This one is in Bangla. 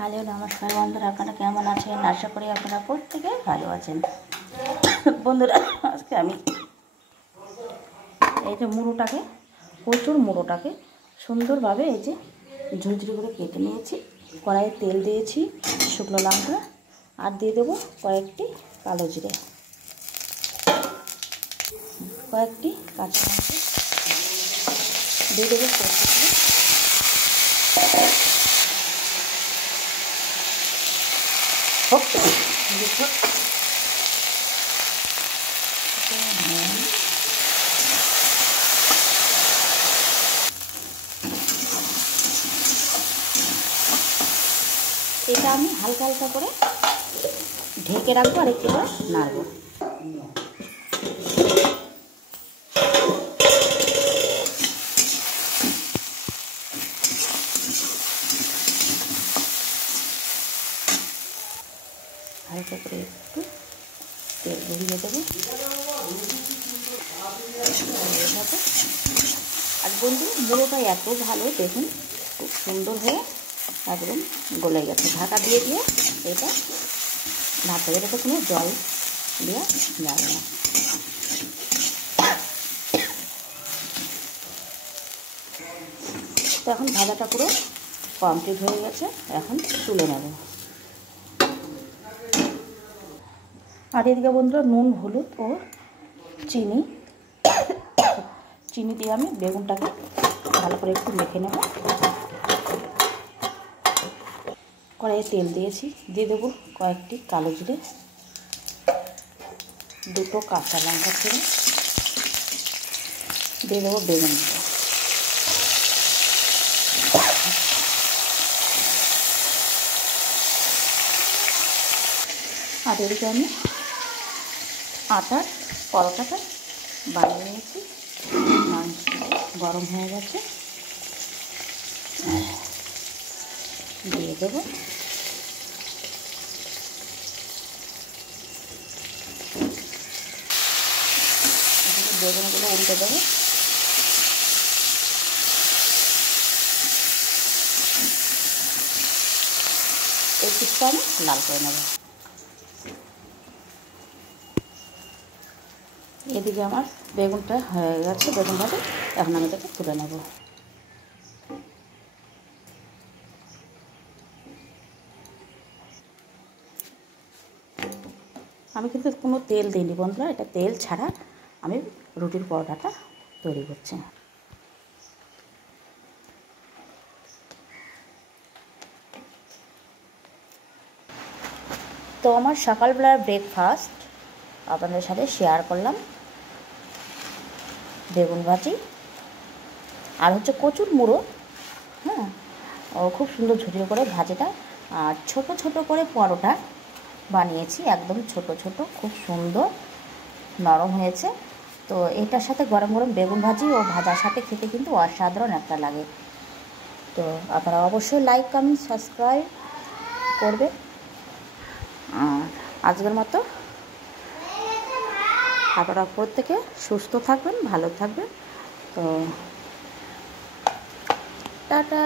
হ্যালো নমস্কার বন্ধুরা, আপনারা কেমন আছেন? আশা করি আপনারা প্রত্যেকে ভালো আছেন। বন্ধুরা, আজকে আমি এই যে প্রচুর মুড়োটাকে সুন্দরভাবে এই যে ঝুরঝুরি করে কেটে নিয়েছি। কড়াইয়ে তেল দিয়েছি, শুকনো লঙ্কা আর দিয়ে দেবো কয়েকটি কালো জিরে, কয়েকটি কাঁচা লঙ্কা দিয়ে দেবো এটা আমি হালকা হালকা করে ঢেকে রাখবো আর একটু করে নাড়বো। হালকা করে একটু তেল ভরিয়ে দেবো। আর বন্ধু, মুড়োটা এত ভালো, দেখুন খুব সুন্দর হয়ে একদম গলে গেছে। ঢাকা দিয়ে দিয়ে এটা ভাতটা, এটাতে কোনো জল দেওয়া যাবে না। তো এখন ভাজাটা পুরো কমপ্লিট হয়ে গেছে, এখন তুলে নেব। আর এদিকে বন্ধুরা নুন, হলুদ ও চিনি দিয়ে আমি বেগুনটাকে ভালো করে একটু মেখে নেব। কড়াইয়ে তেল দিয়েছি, দিয়ে দেবো কয়েকটি কালো জিরে, দুটো কাঁচা লঙ্কা ছেড়ে দিয়ে দেবো বেগুন। আর এদিকে আমি আটার পরোটাটা বানিয়ে নিয়েছি, গরম হয়ে গেছে, দিয়ে দেবো। বেগুনগুলো উল্টে দেবো। এই পিঠটা আমি লাল করে নেব। এদিকে আমার বেগুনটা হয়ে গেছে, বেগুন ভাজা। এখন আমি এটাকে তুলে নেব। আমি কিন্তু কোনো তেল দিইনি বন্ধুরা, এটা তেল ছাড়া আমি রুটির পরোটাটা তৈরি করছি। তো আমার সকালবেলার ব্রেকফাস্ট আপনাদের সাথে শেয়ার করলাম। বেগুন ভাজি আর হচ্ছে কচুর মুড়ো। হ্যাঁ, ও খুব সুন্দর ঝুরিয়ে করে ভাজিটা, আর ছোট ছোট করে পরোটা বানিয়েছি, একদম ছোট ছোট, খুব সুন্দর নরম হয়েছে। তো এটার সাথে গরম গরম বেগুন ভাজি ও ভাজার সাথে খেতে কিন্তু অসাধারণ একটা লাগে। তো আপনারা অবশ্যই লাইক, কমেন্ট, সাবস্ক্রাইব করবে। আর আজকের মতো আপনারা প্রত্যেকে সুস্থ থাকবেন, ভালো থাকবেন। তো টাটা।